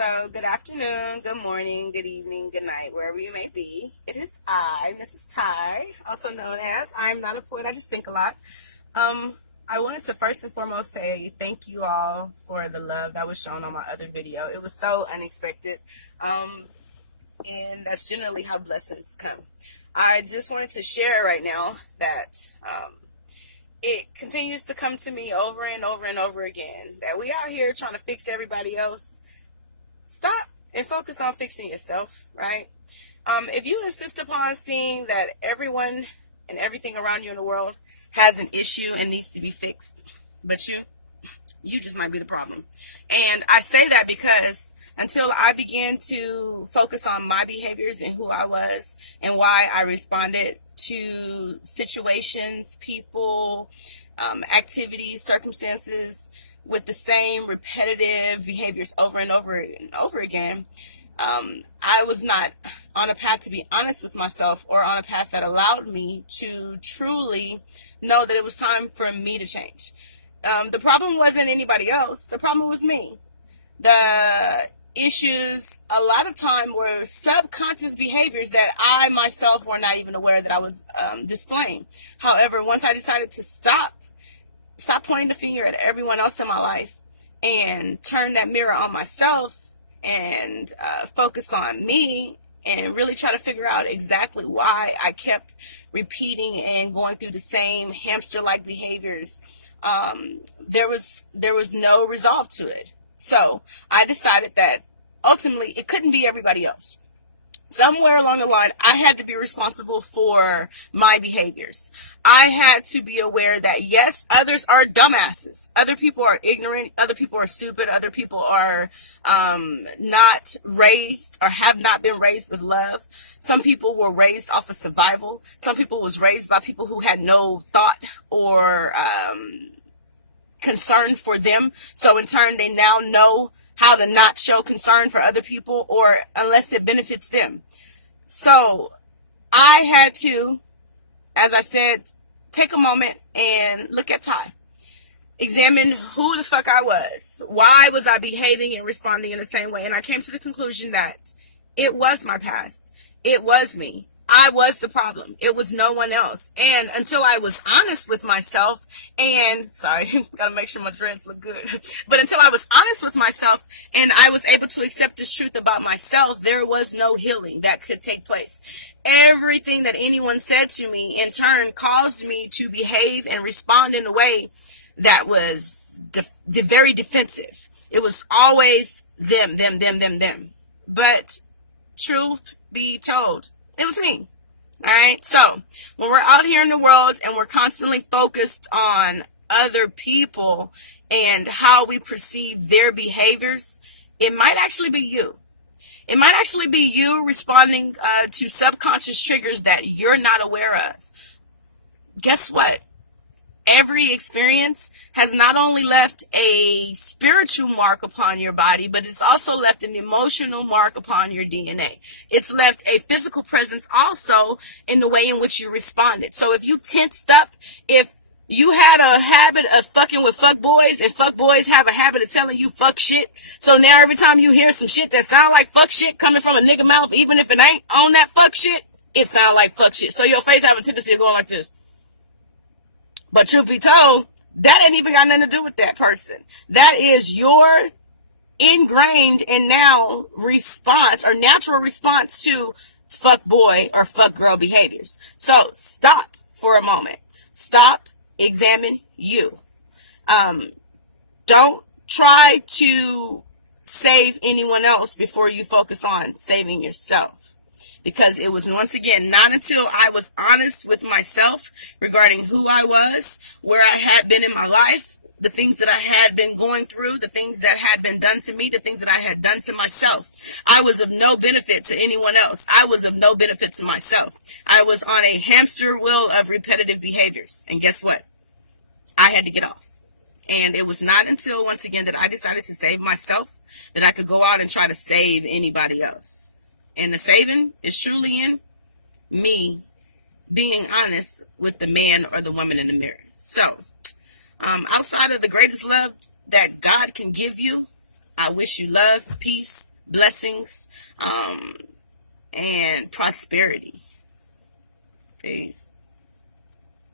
So, good afternoon, good morning, good evening, good night, wherever you may be. It is I, Mrs. Ty, also known as I'm Not a Poet, I Just Think a Lot. I wanted to first and foremost say thank you all for the love that was shown on my other video. It was so unexpected, and that's generally how blessings come. I just wanted to share right now that it continues to come to me over and over and over again that we out here trying to fix everybody else. Stop and focus on fixing yourself, right? If you insist upon seeing that everyone and everything around you in the world has an issue and needs to be fixed, but you just might be the problem. And I say that because until I began to focus on my behaviors and who I was and why I responded to situations, people, activities, circumstances with the same repetitive behaviors over and over and over again, I was not on a path to be honest with myself or on a path that allowed me to truly know that it was time for me to change. The problem wasn't anybody else. The problem was me. The issues a lot of time were subconscious behaviors that I myself were not even aware that I was displaying. However, once I decided to stop pointing the finger at everyone else in my life and turn that mirror on myself and focus on me and really try to figure out exactly why I kept repeating and going through the same hamster-like behaviors, there was no resolve to it. So I decided that ultimately it couldn't be everybody else. Somewhere along the line, I had to be responsible for my behaviors. I had to be aware that, yes, others are dumbasses. Other people are ignorant. Other people are stupid. Other people are not raised or have not been raised with love. Some people were raised off of survival. Some people was raised by people who had no thought or concern for them. So in turn, they now know how to not show concern for other people or unless it benefits them. So I had to, as I said, take a moment and look at Ty. Examine who the fuck I was. Why was I behaving and responding in the same way? And I came to the conclusion that it was my past. It was me. I was the problem. It was no one else. And until I was honest with myself and, sorry, gotta make sure my dreads look good. But until I was honest with myself and I was able to accept this truth about myself, there was no healing that could take place. Everything that anyone said to me in turn caused me to behave and respond in a way that was very defensive. It was always them. But truth be told, it was me. All right. So when we're out here in the world and we're constantly focused on other people and how we perceive their behaviors, it might actually be you. It might actually be you responding to subconscious triggers that you're not aware of. Guess what? Every experience has not only left a spiritual mark upon your body, but it's also left an emotional mark upon your DNA. It's left a physical presence also in the way in which you responded. So if you tensed up, if you had a habit of fucking with fuck boys and fuck boys have a habit of telling you fuck shit, so now every time you hear some shit that sound like fuck shit coming from a nigga mouth, even if it ain't on that fuck shit, it sound like fuck shit. So your face have a tendency of going like this. But truth be told, that ain't even got nothing to do with that person. That is your ingrained and now response or natural response to fuck boy or fuck girl behaviors. So stop for a moment. Stop, examine you. Don't try to save anyone else before you focus on saving yourself. Because it was, once again, not until I was honest with myself regarding who I was, where I had been in my life, the things that I had been going through, the things that had been done to me, the things that I had done to myself. I was of no benefit to anyone else. I was of no benefit to myself. I was on a hamster wheel of repetitive behaviors. And guess what? I had to get off. And it was not until, once again, that I decided to save myself that I could go out and try to save anybody else. And the saving is truly in me being honest with the man or the woman in the mirror. So, outside of the greatest love that God can give you, I wish you love, peace, blessings, and prosperity. Peace.